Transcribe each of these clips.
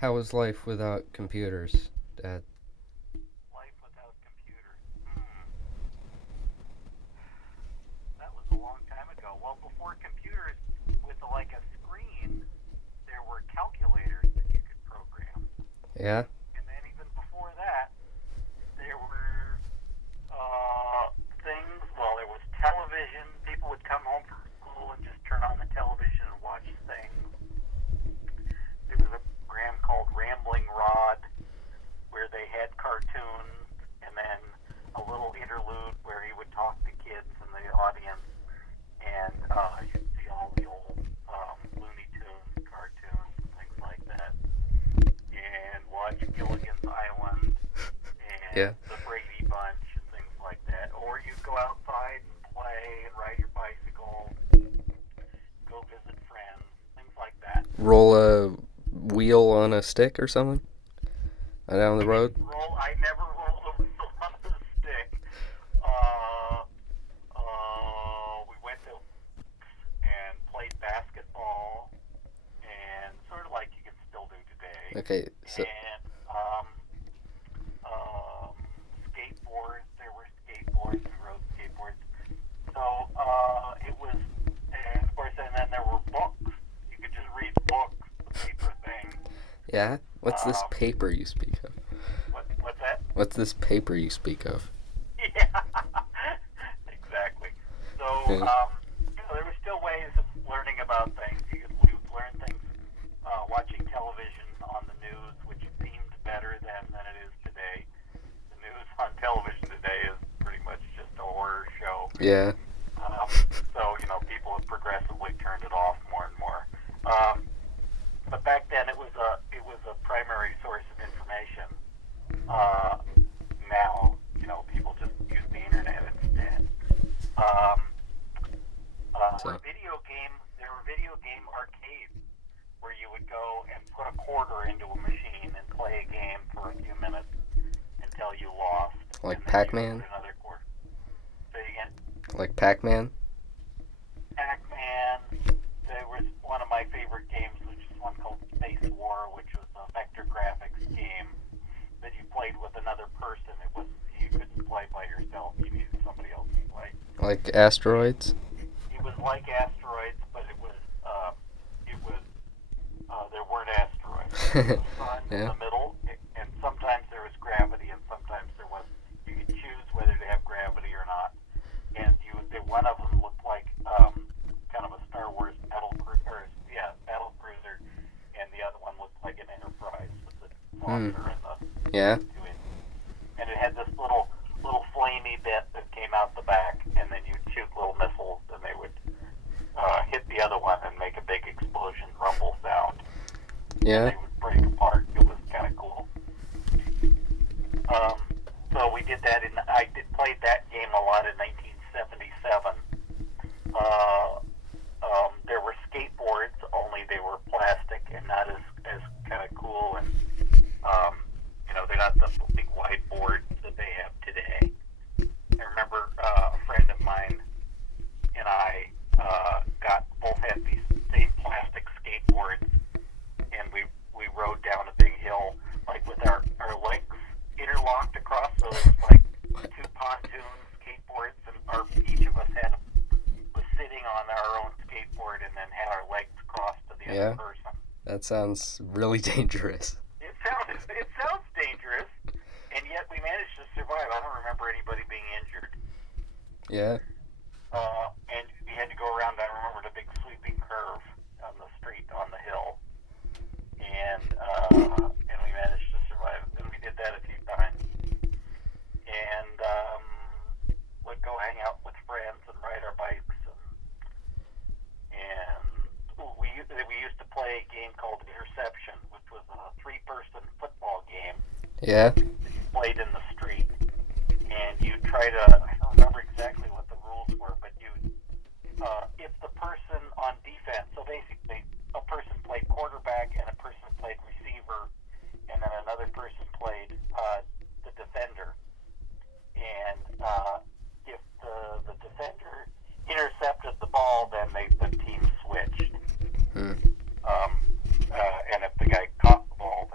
How was life without computers, Dad? Life without computers. That was a long time ago. Well, before computers with like a screen, there were calculators that you could program. Yeah? And then even before that, there were things. Well, there was television. People would come home from school and just turn on the television and watch things. There was a program called Rambling Rod where they had cartoons and then a little interlude where he would talk to kids in the audience, and you'd see all the old Looney Tunes cartoons and things like that, and watch Gilligan's Island and Yeah. the Brady Bunch and things like that. Or you'd go outside and play and ride your bicycle, go visit friends, things like that. Roll a wheel on a stick or something? Down the I didn't road? roll. I never rolled a wheel on a stick. Uh, we went to and played basketball, and sort of like you can still do today. Okay, so. And um, skateboards. There were skateboards. We rode skateboards. So it was, and of course, and then there were books. You could just read books, the paper thing. Yeah? What's this Um, paper you speak of? what's that? What's this paper you speak of? Yeah, exactly. So Yeah. there were still ways of learning about things. We would learn things watching television on the news, which seemed better then than it is today. The news on television today is pretty much just a horror show. Yeah. Um, so people have progressively turned it off more and more. But back then, it was a primary source of information. Uh, Now, people just use the internet instead. Um, So. there were video game arcades where you would go and put a quarter into a machine and play a game for a few minutes until you lost, Like and then Pac you would Man? put another quarter. Say again. Like Pac Man? Pac-Man. There was one of my favorite games, which is one called Space War, which was a vector graphics game that you played with another person. You couldn't play by yourself. You needed somebody else to play. Like Asteroids? It was like asteroids, but there weren't asteroids. There was a sun in Yeah. the middle, and sometimes there was gravity, and sometimes there was. You could choose whether to have gravity or not. And one of them looked like kind of a Star Wars battle cruiser, and the other one looked like an Enterprise with the Hmm. saucer and the Yeah. to it. And it had this little flamey bit that came out the back, and then you'd shoot little missiles, and they would hit the other one and make a big explosion rumble sound, and Yeah. they would break apart. It was kind of cool. Um, so we did that, played that game a lot in 1977. Uh, there were skateboards, only they were plastic and not as kind of cool, and they're not the big wide boards that they have today. I remember a friend of mine and I both had these same plastic skateboards, and we rode down a big hill like with our legs interlocked across. So it was like two pontoon skateboards, and each of us was sitting on our own skateboard and then had our legs crossed to the other Yeah. person. That sounds really dangerous. It sounds dangerous, and yet we managed to survive. I don't remember anybody being injured. Yeah. And we had to go around. I remember the big sweeping curve on the street on the hill, and we managed to survive. And we did that a few times, and would go hang out with friends and ride our bikes, and we used to play a game called Interception, which was a three-person football game Yeah. that you played in the street, and you try to. I don't remember exactly what the rules were, but if the person on defense, so basically a person played quarterback and a person played receiver, and then another person played the defender, and if the defender intercepted the ball, then the team switched. Hmm. And if the guy caught the ball,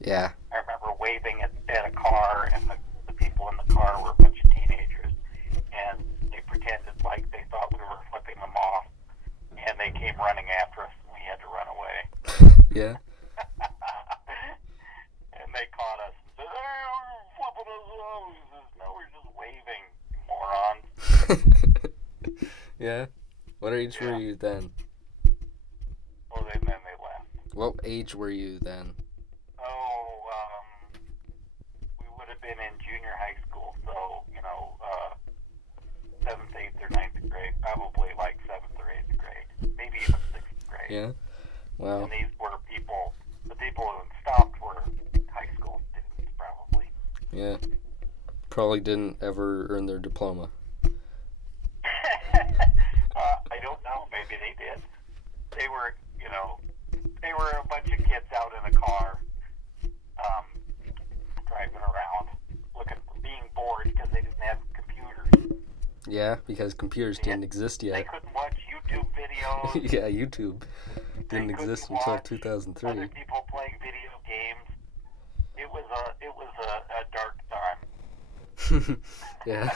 Yeah. I remember waving at a car, and the people in the car were a bunch of teenagers, and they pretended like they thought we were flipping them off, and they came running after us, and we had to run away. Yeah. And they caught us and said, "Hey, you're flipping us off." We said, "No, we're just waving, morons." Yeah. What age were Yeah. you then? Well, then they left. What age were you then? Oh, we would have been in junior high school, so, you know, 7th, 8th, or 9th grade. Probably like 7th or 8th grade. Maybe even 6th grade. Yeah. Wow. And these were the people who stopped were high school students, probably. Yeah. Probably didn't ever earn their diploma. I don't know. Maybe they did. They were, you know, they were a bunch of kids out in a car, driving around, being bored because they didn't have computers. Yeah, because computers didn't exist They yet. couldn't watch YouTube videos. Yeah, YouTube They didn't couldn't exist until watch 2003. other people playing video games. It was a dark time. Yeah.